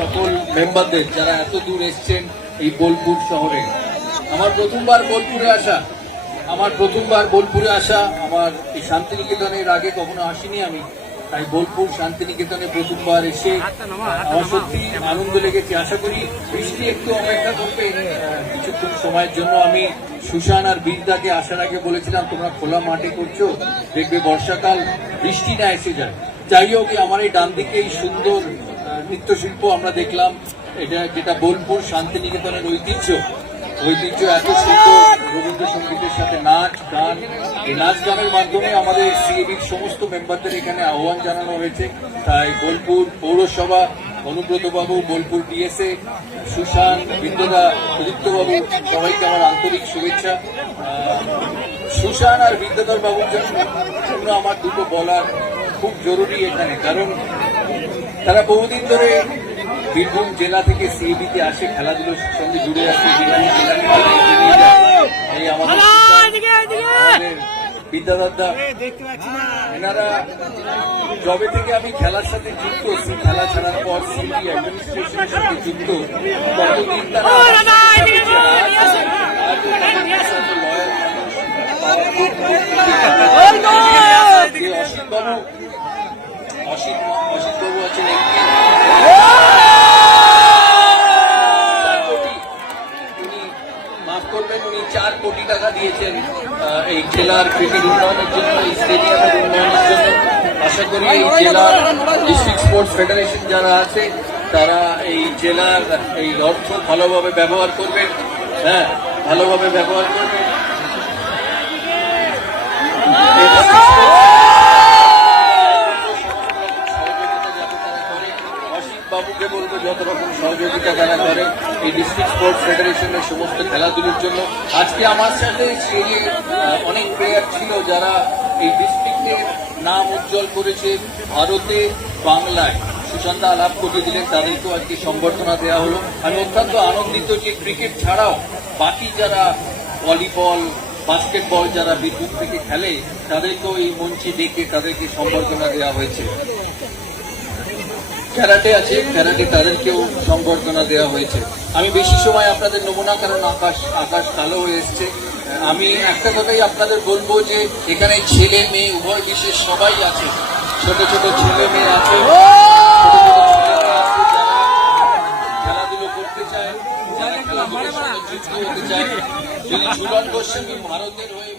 সকল মেম্বারদের যারা এত দূর এসছেন এই বোলপুর শহরে আমার প্রথমবার বোলপুরে আসা আমার প্রথমবার বোলপুরে আসা আমার এই শান্তিনিকেতনের আগে কখনো আসিনি আমি তাই বোলপুর শান্তিনিকেতনে প্রথমবার এসে আমার সত্যি আনন্দ লেগেছে আশা করি বৃষ্টি একটু অপেক্ষা করবে সময়ের জন্য আমি সুশান আর বিদ্যাকে আসার আগে বলেছিলাম, তোমরা খোলা মাঠে করছ, দেখবে বর্ষাকাল, বৃষ্টি না এসে যায়। যাই হোক আমার এই ডান দিকে এই সুন্দর নৃত্যশিল্প আমরা দেখলাম। এটা যেটা বোলপুর শান্তিনিকেতনের ঐতিহ্য। ঐতিহ্য এত সুন্দর, রবীন্দ্রসঙ্গীতের সাথে নাচ, গান। এই নাচ গানের মাধ্যমে আমাদের সিএবির সমস্ত মেম্বারদের এখানে আহ্বান জানানো হয়েছে। তাই বোলপুর পৌরসভা অনুব্রত বাবু বোলপুর ডিএসএ সুশান বিদ্যদা প্রদীপ্ত বাবু সবাইকে আমার আন্তরিক শুভেচ্ছা। সুশান আর বিদ্যাধর বাবুর জন্য আমার দুটো বলার খুব জরুরি এখানে কারণ তারা বহুদিন ধরে বীরভূম জেলা থেকে সিএবিতে আসে খেলাধুলোর সঙ্গে জুড়ে আছে বীরভূম। এই আমাদের আমাদের বিদ্যাদাদা এনারা জবে থেকে আমি খেলার সাথে যুক্ত সি খেলা ছাড়ার পর সিটি অ্যাডমিনিস্ট্রেশনের সাথে যুক্ত ততদিন তারা কোটি টাকা দিয়েছেন এই জেলার ক্রিকেট উন্নয়নের জন্য, এই স্টেডিয়ামের উন্নয়নের জন্য। আশা করি এই জেলার ডিস্ট্রিক্ট স্পোর্টস ফেডারেশন যারা আছে, তারা এই জেলার, এই অর্থ ভালোভাবে ব্যবহার করবেন হ্যাঁ ভালোভাবে ব্যবহার করবেন বাবুকে বলব, যত রকম সহযোগিতা তারা করে এই ডিস্ট্রিক্ট স্পোর্টস ফেডারেশনের সমস্ত খেলাধুলোর জন্য। আজকে আমার সাথে সেই অনেক প্লেয়ার ছিল যারা এই ডিস্ট্রিক্টের নাম উজ্জ্বল করেছে ভারতে, বাংলায়। সুশান্ত আলাপ করে দিলেন, তাদেরকেও আজকে সম্বর্ধনা দেওয়া হলো। আমি অত্যন্ত আনন্দিত যে ক্রিকেট ছাড়াও বাকি যারা ভলিবল বাস্কেটবল যারা বিদ্যুৎ থেকে খেলে, তাদেরকেও এই মঞ্চে ডেকে তাদেরকে সম্বর্ধনা দেওয়া হয়েছে। ক্যারাটে আছে, ক্যারাটে তাদেরকেও সংবর্ধনা দেওয়া হয়েছে। আমি বেশি সময় আপনাদের নেব না কারণ আকাশ আকাশ কালো হয়ে এসছে। আমি একটা কথাই আপনাদের বলব যে, এখানে ছেলে মেয়ে, উভয় বিশেষ সবাই আছে। ছোট ছোট ছেলে মেয়ে আছে খেলাধুলো করতে চায় যারা খেলাধুলোর হতে চায়। ভারতের হয়ে